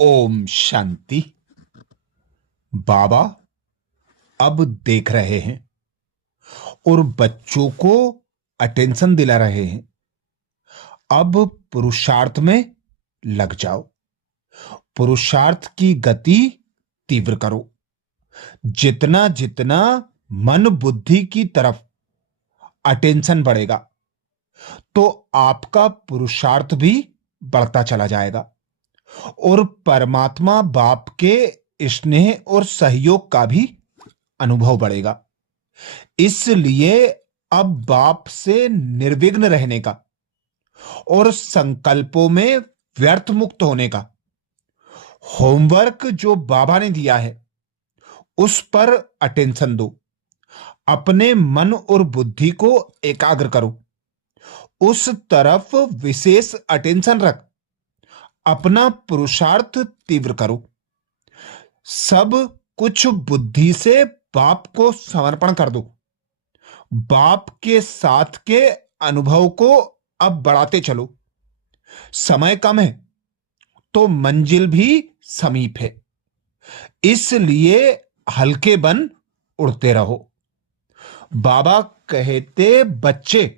ओम शांति। बाबा अब देख रहे हैं और बच्चों को अटेंशन दिला रहे हैं। अब पुरुषार्थ में लग जाओ, पुरुषार्थ की गति तीव्र करो। जितना जितना मन बुद्धि की तरफ अटेंशन बढ़ेगा तो आपका पुरुषार्थ भी बढ़ता चला जाएगा और परमात्मा बाप के स्नेह और सहयोग का भी अनुभव बढ़ेगा। इसलिए अब बाप से निर्विघ्न रहने का और संकल्पों में व्यर्थ मुक्त होने का होमवर्क जो बाबा ने दिया है उस पर अटेंशन दो। अपने मन और बुद्धि को एकाग्र करो, उस तरफ विशेष अटेंशन रख। अपना पुरुषार्थ तीव्र करो। सब कुछ बुद्धि से बाप को समर्पण कर दो। बाप के साथ के अनुभव को अब बढ़ाते चलो। समय कम है तो मंजिल भी समीप है, इसलिए हल्के बन उड़ते रहो। बाबा कहते, बच्चे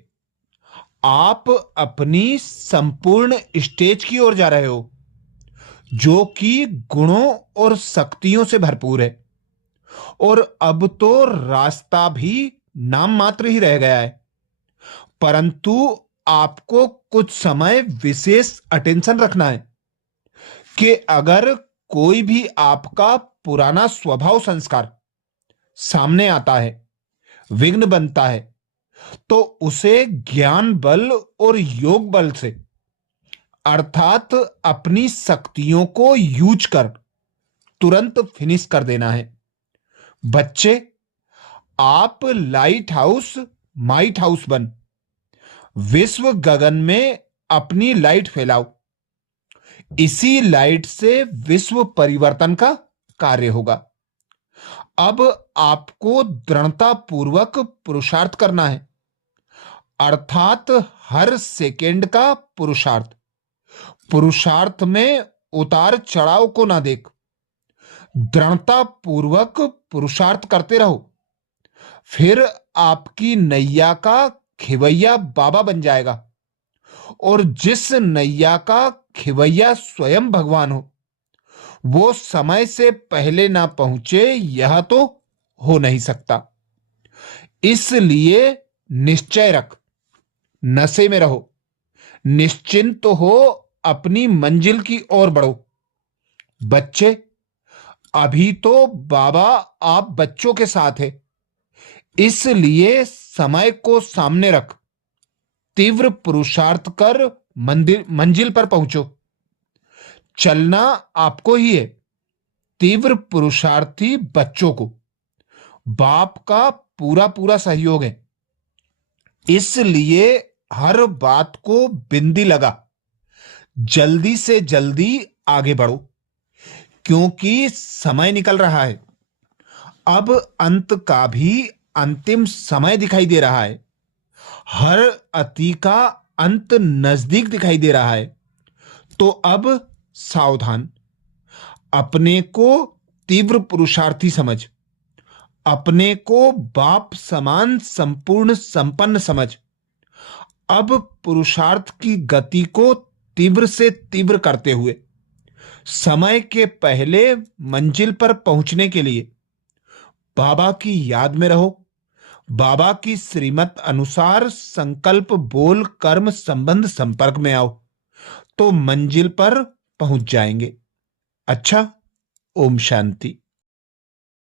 आप अपनी संपूर्ण स्टेज की ओर जा रहे हो जो कि गुणों और शक्तियों से भरपूर है, और अब तो रास्ता भी नाम मात्र ही रह गया है। परंतु आपको कुछ समय विशेष अटेंशन रखना है कि अगर कोई भी आपका पुराना स्वभाव संस्कार सामने आता है, विघ्न बनता है, तो उसे ज्ञान बल और योग बल से अर्थात अपनी शक्तियों को यूज कर तुरंत फिनिश कर देना है। बच्चे आप लाइट हाउस माइट हाउस बन विश्व गगन में अपनी लाइट फैलाओ। इसी लाइट से विश्व परिवर्तन का कार्य होगा। अब आपको दृढ़ता पूर्वक पुरुषार्थ करना है, अर्थात हर सेकेंड का पुरुषार्थ। पुरुषार्थ में उतार चढ़ाव को ना देख, दृढ़ता पूर्वक पुरुषार्थ करते रहो। फिर आपकी नैया का खिवैया बाबा बन जाएगा, और जिस नैया का खिवैया स्वयं भगवान हो वो समय से पहले ना पहुंचे, यह तो हो नहीं सकता। इसलिए निश्चय रख, नशे में रहो, निश्चिंत हो, अपनी मंजिल की ओर बढ़ो। बच्चे अभी तो बाबा आप बच्चों के साथ है, इसलिए समय को सामने रख तीव्र पुरुषार्थ कर मंजिल पर पहुंचो। चलना आपको ही है, तीव्र पुरुषार्थी बच्चों को बाप का पूरा पूरा सहयोग है। इसलिए हर बात को बिंदी लगा जल्दी से जल्दी आगे बढ़ो, क्योंकि समय निकल रहा है। अब अंत का भी अंतिम समय दिखाई दे रहा है। हर अति का अंत नजदीक दिखाई दे रहा है। तो अब सावधान, अपने को तीव्र पुरुषार्थी समझ, अपने को बाप समान संपूर्ण संपन्न समझ। अब पुरुषार्थ की गति को तीव्र से तीव्र करते हुए समय के पहले मंजिल पर पहुंचने के लिए बाबा की याद में रहो। बाबा की श्रीमत अनुसार संकल्प बोल कर्म संबंध संपर्क में आओ तो मंजिल पर पहुंच जाएंगे। अच्छा, ओम शांति।